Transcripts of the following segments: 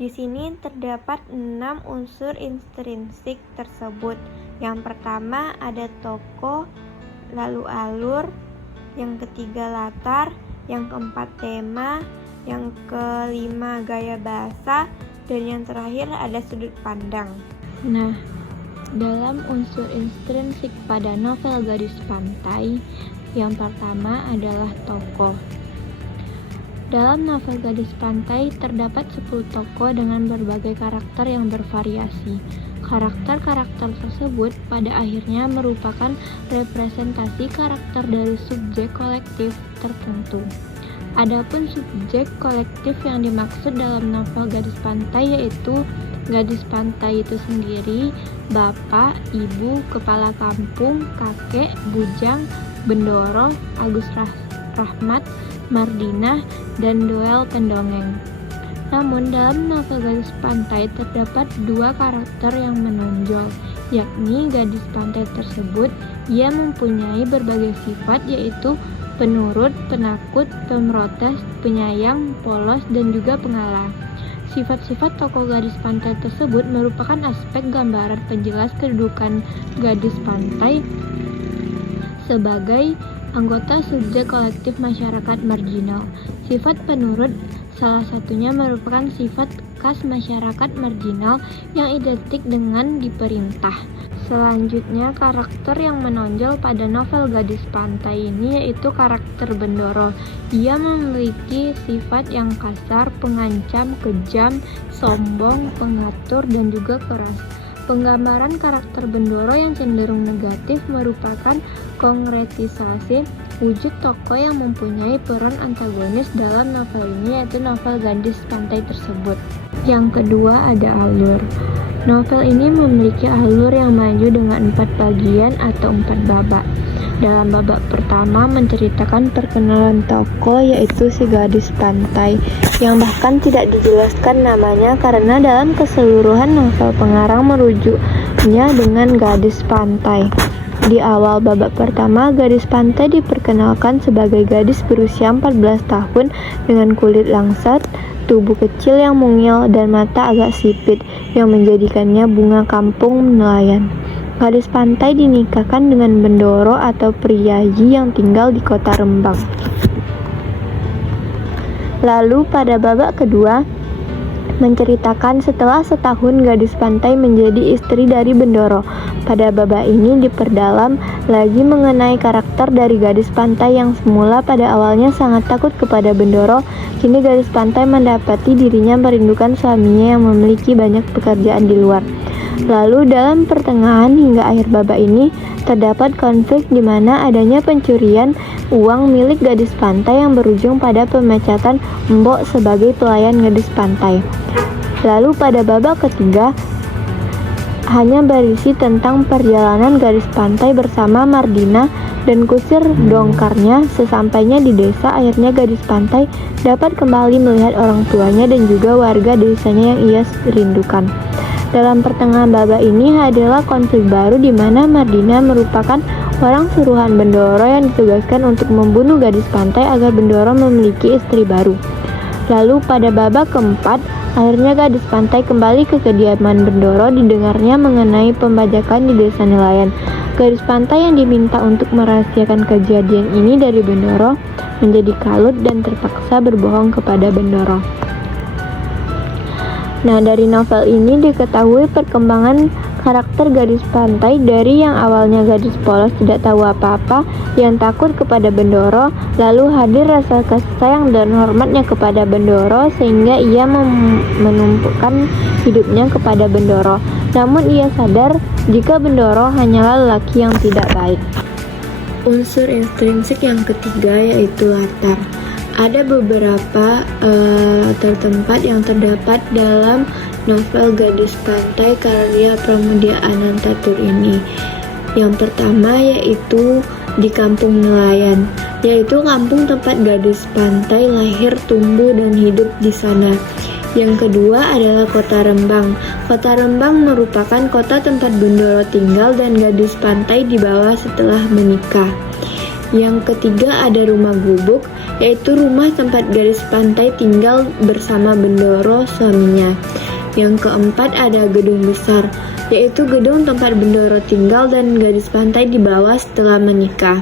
Di sini terdapat 6 unsur intrinsik tersebut. Yang pertama ada tokoh, lalu alur, yang ketiga latar, yang keempat tema, yang kelima gaya bahasa, dan yang terakhir ada sudut pandang. Nah, dalam unsur intrinsik pada novel Gadis Pantai, yang pertama adalah tokoh. Dalam novel Gadis Pantai terdapat 10 tokoh dengan berbagai karakter yang bervariasi. Karakter-karakter tersebut pada akhirnya merupakan representasi karakter dari subjek kolektif tertentu. Adapun subjek kolektif yang dimaksud dalam novel Gadis Pantai yaitu gadis pantai itu sendiri, bapak, ibu, kepala kampung, kakek, bujang, Bendoro, Agus Rahmat, Mardinah, dan Doel pendongeng. Namun dalam novel Gadis Pantai terdapat 2 karakter yang menonjol, yakni gadis pantai tersebut ia mempunyai berbagai sifat yaitu penurut, penakut, pemrotes, penyayang, polos, dan juga pengalah. Sifat-sifat tokoh gadis pantai tersebut merupakan aspek gambaran penjelas kedudukan gadis pantai sebagai anggota subjek kolektif masyarakat marginal. Sifat penurut salah satunya merupakan sifat khas masyarakat marginal yang identik dengan diperintah. Selanjutnya, karakter yang menonjol pada novel Gadis Pantai ini yaitu karakter Bendoro. Ia memiliki sifat yang kasar, pengancam, kejam, sombong, pengatur, dan juga keras. Penggambaran karakter Bendoro yang cenderung negatif merupakan konkretisasi wujud tokoh yang mempunyai peran antagonis dalam novel ini yaitu novel Gadis Pantai tersebut. Yang kedua ada alur. Novel ini memiliki alur yang maju dengan 4 bagian atau 4 babak. Dalam babak pertama menceritakan perkenalan tokoh yaitu si gadis pantai yang bahkan tidak dijelaskan namanya karena dalam keseluruhan novel pengarang merujuknya dengan gadis pantai. Di awal babak pertama, gadis pantai diperkenalkan sebagai gadis berusia 14 tahun dengan kulit langsat, tubuh kecil yang mungil, dan mata agak sipit yang menjadikannya bunga kampung nelayan. Gadis pantai dinikahkan dengan Bendoro atau priayi yang tinggal di kota Rembang. Lalu pada babak kedua menceritakan setelah setahun gadis pantai menjadi istri dari Bendoro. Pada babak ini diperdalam lagi mengenai karakter dari gadis pantai yang semula pada awalnya sangat takut kepada Bendoro. Kini gadis pantai mendapati dirinya merindukan suaminya yang memiliki banyak pekerjaan di luar. Lalu dalam pertengahan hingga akhir babak ini terdapat konflik di mana adanya pencurian uang milik gadis pantai yang berujung pada pemecatan Mbok sebagai pelayan gadis pantai. Lalu pada babak ketiga hanya berisi tentang perjalanan gadis pantai bersama Mardinah dan kusir dongkarnya. Sesampainya di desa, akhirnya gadis pantai dapat kembali melihat orang tuanya dan juga warga desanya yang ia rindukan. Dalam pertengahan babak ini adalah konflik baru di mana Mardinah merupakan orang suruhan Bendoro yang ditugaskan untuk membunuh gadis pantai agar Bendoro memiliki istri baru. Lalu pada babak keempat, akhirnya gadis pantai kembali ke kediaman Bendoro. Didengarnya mengenai pembajakan di desa nelayan. Gadis pantai yang diminta untuk merahasiakan kejadian ini dari Bendoro menjadi kalut dan terpaksa berbohong kepada Bendoro. Nah, dari novel ini diketahui perkembangan karakter gadis pantai dari yang awalnya gadis polos tidak tahu apa-apa, yang takut kepada Bendoro, lalu hadir rasa kasih sayang dan hormatnya kepada Bendoro sehingga ia menumpukan hidupnya kepada Bendoro. Namun ia sadar jika Bendoro hanyalah lelaki yang tidak baik. Unsur intrinsik yang ketiga yaitu latar. Ada beberapa tempat yang terdapat dalam novel Gadis Pantai karya Pramudia Anantatur ini. Yang pertama yaitu di kampung nelayan, yaitu kampung tempat gadis pantai lahir, tumbuh, dan hidup di sana. Yang kedua adalah kota Rembang. Kota Rembang merupakan kota tempat Bendoro tinggal dan gadis pantai dibawa setelah menikah. Yang ketiga ada rumah gubuk, yaitu rumah tempat gadis pantai tinggal bersama Bendoro suaminya. Yang keempat ada gedung besar, yaitu gedung tempat Bendoro tinggal dan gadis pantai dibawa setelah menikah.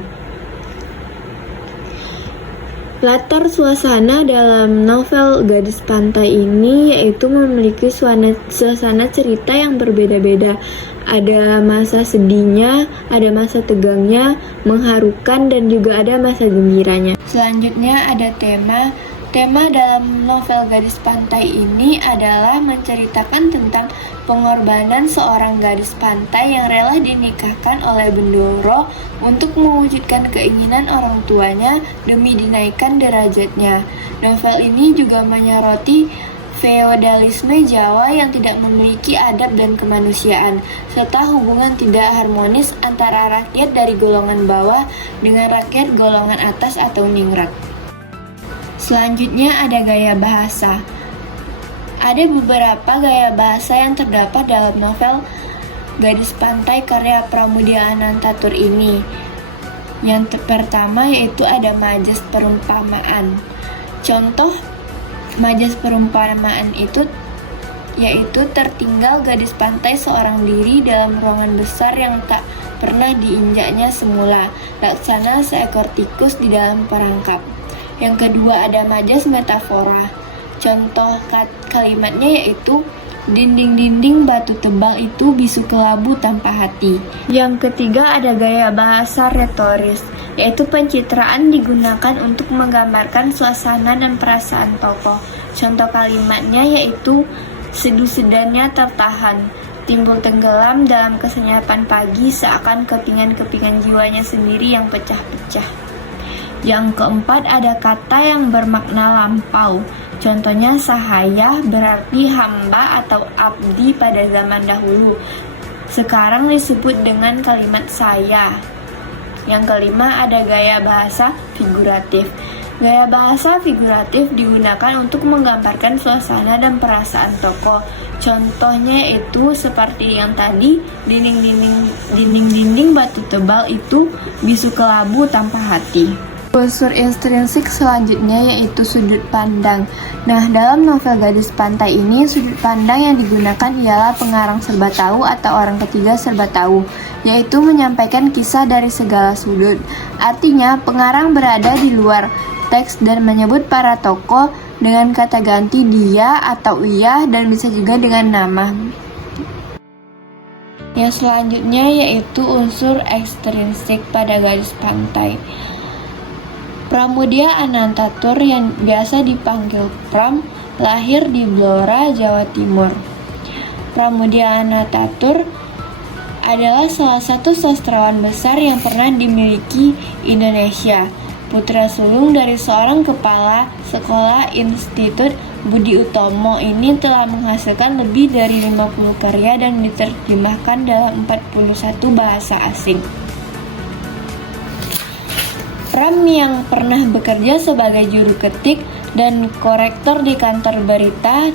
Latar suasana dalam novel Gadis Pantai ini yaitu memiliki suasana cerita yang berbeda-beda. Ada masa sedihnya, ada masa tegangnya, mengharukan, dan juga ada masa gembiranya. Selanjutnya ada tema. Tema dalam novel Gadis Pantai ini adalah menceritakan tentang pengorbanan seorang gadis pantai yang rela dinikahkan oleh Bendoro untuk mewujudkan keinginan orang tuanya demi dinaikkan derajatnya. Novel ini juga menyoroti feodalisme Jawa yang tidak memiliki adab dan kemanusiaan, serta hubungan tidak harmonis antara rakyat dari golongan bawah dengan rakyat golongan atas atau ningrat. Selanjutnya ada gaya bahasa. Ada beberapa gaya bahasa yang terdapat dalam novel Gadis Pantai karya Pramudia Anantatur ini. Yang pertama yaitu ada majas perumpamaan. Contoh majas perumpamaan itu yaitu tertinggal gadis pantai seorang diri dalam ruangan besar yang tak pernah diinjaknya semula, laksana seekor tikus di dalam perangkap. Yang kedua ada majas metafora. Contoh kalimatnya yaitu dinding-dinding batu tebal itu bisu kelabu tanpa hati. Yang ketiga ada gaya bahasa retoris, yaitu pencitraan digunakan untuk menggambarkan suasana dan perasaan tokoh. Contoh kalimatnya yaitu sedu sedannya tertahan, timbul tenggelam dalam kesenyapan pagi seakan kepingan-kepingan jiwanya sendiri yang pecah-pecah. Yang keempat ada kata yang bermakna lampau. Contohnya sahaya berarti hamba atau abdi pada zaman dahulu. Sekarang disebut dengan kalimat saya. Yang kelima ada gaya bahasa figuratif. Gaya bahasa figuratif digunakan untuk menggambarkan suasana dan perasaan tokoh. Contohnya itu seperti yang tadi, dinding-dinding batu tebal itu bisu kelabu tanpa hati. Unsur intrinsik selanjutnya yaitu sudut pandang. Nah, dalam novel Gadis Pantai ini, sudut pandang yang digunakan ialah pengarang serba tahu atau orang ketiga serba tahu, yaitu menyampaikan kisah dari segala sudut. Artinya, pengarang berada di luar teks dan menyebut para tokoh dengan kata ganti dia atau ia dan bisa juga dengan nama. Yang selanjutnya yaitu unsur ekstrinsik pada Gadis Pantai. Pramudia Anantatur yang biasa dipanggil Pram lahir di Blora, Jawa Timur. Pramudia Anantatur adalah salah satu sastrawan besar yang pernah dimiliki Indonesia. Putra sulung dari seorang kepala sekolah Institut Budi Utomo ini telah menghasilkan lebih dari 50 karya dan diterjemahkan dalam 41 bahasa asing. Pram yang pernah bekerja sebagai juru ketik dan korektor di kantor berita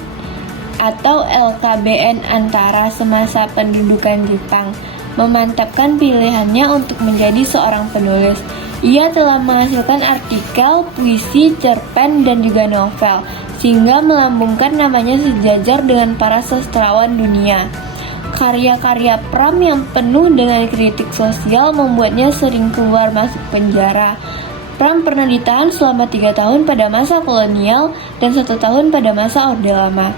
atau LKBN Antara semasa pendudukan Jepang, memantapkan pilihannya untuk menjadi seorang penulis. Ia telah menghasilkan artikel, puisi, cerpen, dan juga novel, sehingga melambungkan namanya sejajar dengan para sastrawan dunia. Karya-karya Pram yang penuh dengan kritik sosial membuatnya sering keluar masuk penjara. Pram pernah ditahan selama 3 tahun pada masa kolonial dan 1 tahun pada masa Orde Lama.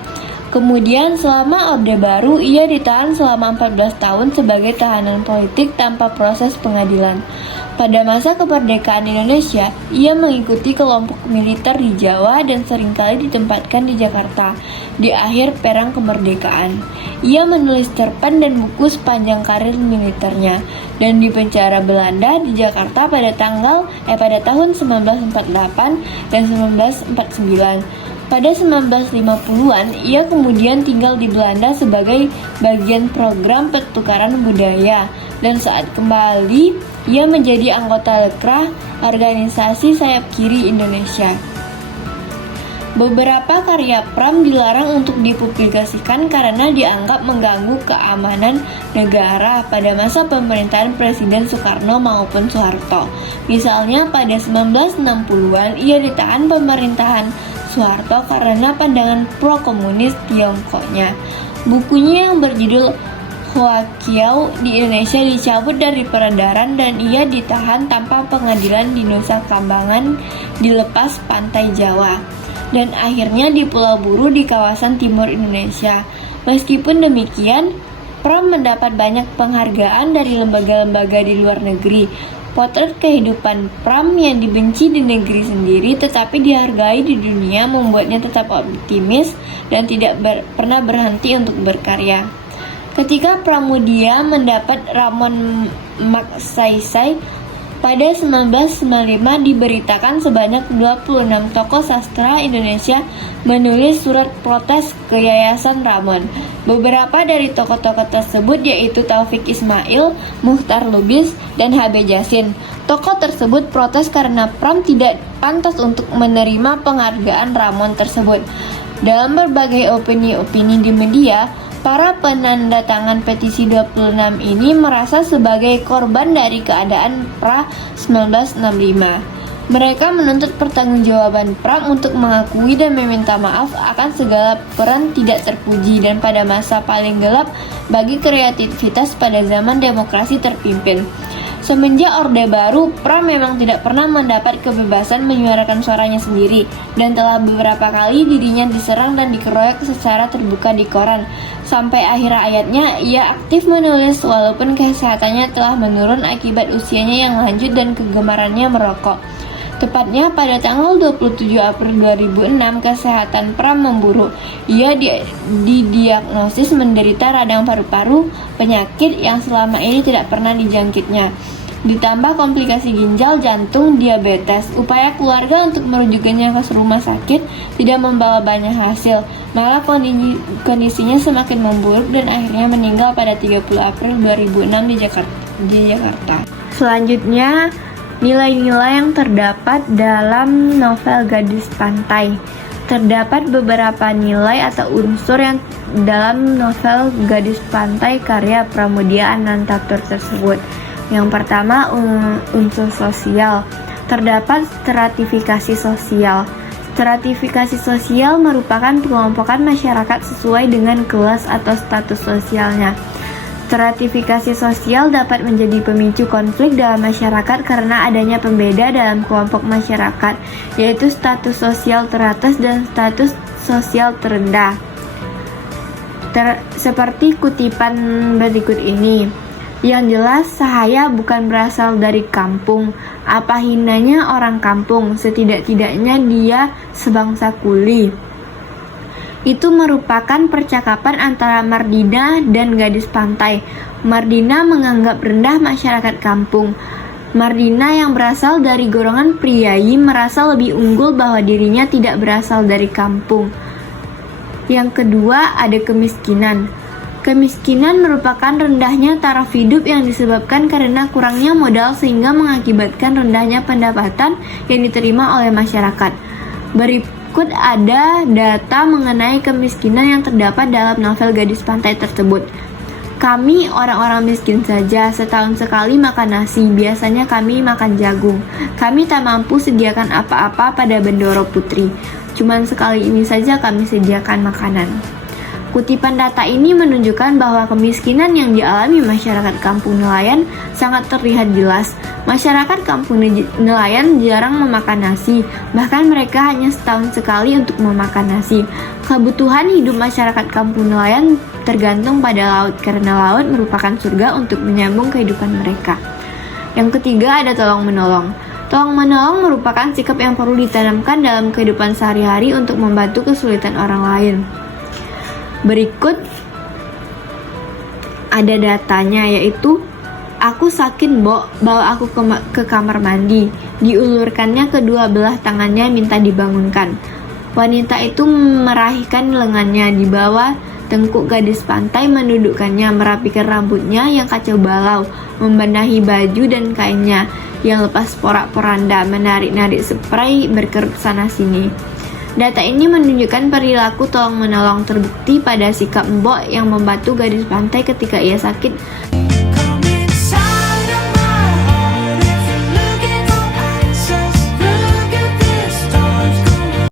Kemudian selama Orde Baru, ia ditahan selama 14 tahun sebagai tahanan politik tanpa proses pengadilan. Pada masa kemerdekaan Indonesia, ia mengikuti kelompok militer di Jawa dan seringkali ditempatkan di Jakarta di akhir perang kemerdekaan. Ia menulis cerpen dan buku sepanjang karir militernya dan di penjara Belanda di Jakarta pada tahun 1948 dan 1949. Pada 1950-an, ia kemudian tinggal di Belanda sebagai bagian program pertukaran budaya, dan saat kembali, ia menjadi anggota Lekrah, organisasi sayap kiri Indonesia. Beberapa karya Pram dilarang untuk dipublikasikan karena dianggap mengganggu keamanan negara pada masa pemerintahan Presiden Soekarno maupun Soeharto. Misalnya pada 1960-an ia ditahan pemerintahan Soeharto karena pandangan pro-komunis Tiongkoknya. Bukunya yang berjudul Huaqiao di Indonesia dicabut dari peredaran dan ia ditahan tanpa pengadilan di Nusa Kambangan di lepas pantai Jawa, dan akhirnya di Pulau Buru di kawasan timur Indonesia. Meskipun demikian, Pram mendapat banyak penghargaan dari lembaga-lembaga di luar negeri. Potret kehidupan Pram yang dibenci di negeri sendiri tetapi dihargai di dunia membuatnya tetap optimis dan tidak pernah berhenti untuk berkarya. Ketika Pramudia mendapat Ramon Magsaysay pada 1995, diberitakan sebanyak 26 tokoh sastra Indonesia menulis surat protes ke Yayasan Ramon. Beberapa dari tokoh-tokoh tersebut yaitu Taufik Ismail, Muchtar Lubis, dan H.B. Jassin. Tokoh tersebut protes karena Pram tidak pantas untuk menerima penghargaan Ramon tersebut. Dalam berbagai opini-opini di media, para penanda tangan petisi 26 ini merasa sebagai korban dari keadaan pra 1965. Mereka menuntut pertanggungjawaban Pram untuk mengakui dan meminta maaf akan segala peran tidak terpuji dan pada masa paling gelap bagi kreativitas pada zaman demokrasi terpimpin. Semenjak Orde Baru, Pram memang tidak pernah mendapat kebebasan menyuarakan suaranya sendiri dan telah beberapa kali dirinya diserang dan dikeroyok secara terbuka di koran. Sampai akhir hayatnya, ia aktif menulis walaupun kesehatannya telah menurun akibat usianya yang lanjut dan kegemarannya merokok. Tepatnya pada tanggal 27 April 2006, kesehatan Pram memburuk. Ia didiagnosis menderita radang paru-paru, penyakit yang selama ini tidak pernah dijangkitnya. Ditambah komplikasi ginjal, jantung, diabetes. Upaya keluarga untuk merujukkannya ke rumah sakit tidak membawa banyak hasil. Malah kondisinya semakin memburuk dan akhirnya meninggal pada 30 April 2006 di Jakarta. Selanjutnya, nilai-nilai yang terdapat dalam novel Gadis Pantai. Terdapat beberapa nilai atau unsur yang dalam novel Gadis Pantai karya Pramudia Anantatur tersebut. Yang pertama, unsur sosial. Terdapat stratifikasi sosial. Stratifikasi sosial merupakan pengelompokan masyarakat sesuai dengan kelas atau status sosialnya. Stratifikasi sosial dapat menjadi pemicu konflik dalam masyarakat karena adanya pembeda dalam kelompok masyarakat, yaitu status sosial teratas dan status sosial terendah. Seperti kutipan berikut ini. Yang jelas, saya bukan berasal dari kampung. Apa hinanya orang kampung? Setidak-tidaknya dia sebangsa kuli. Itu merupakan percakapan antara Mardina dan gadis pantai. Mardina menganggap rendah masyarakat kampung. Mardina yang berasal dari golongan priayi merasa lebih unggul bahwa dirinya tidak berasal dari kampung. Yang kedua, ada kemiskinan. Kemiskinan merupakan rendahnya taraf hidup yang disebabkan karena kurangnya modal sehingga mengakibatkan rendahnya pendapatan yang diterima oleh masyarakat. Berikut ada data mengenai kemiskinan yang terdapat dalam novel Gadis Pantai tersebut. Kami orang-orang miskin saja, setahun sekali makan nasi, biasanya kami makan jagung. Kami tak mampu sediakan apa-apa pada Bendoro Putri. Cuman sekali ini saja kami sediakan makanan. Kutipan data ini menunjukkan bahwa kemiskinan yang dialami masyarakat kampung nelayan sangat terlihat jelas. Masyarakat kampung nelayan jarang memakan nasi, bahkan mereka hanya setahun sekali untuk memakan nasi. Kebutuhan hidup masyarakat kampung nelayan tergantung pada laut, karena laut merupakan surga untuk menyambung kehidupan mereka. Yang ketiga, ada tolong-menolong. Tolong-menolong merupakan sikap yang perlu ditanamkan dalam kehidupan sehari-hari untuk membantu kesulitan orang lain. Berikut ada datanya, yaitu aku sakit, Mbok, bawa aku ke kamar mandi. Diulurkannya kedua belah tangannya minta dibangunkan. Wanita itu meraihkan lengannya di bawah tengkuk gadis pantai, mendudukkannya, merapikan rambutnya yang kacau balau, membenahi baju dan kainnya yang lepas porak-poranda, menarik-narik spray berkerut sana-sini. Data ini menunjukkan perilaku tolong-menolong terbukti pada sikap Mbok yang membantu gadis pantai ketika ia sakit.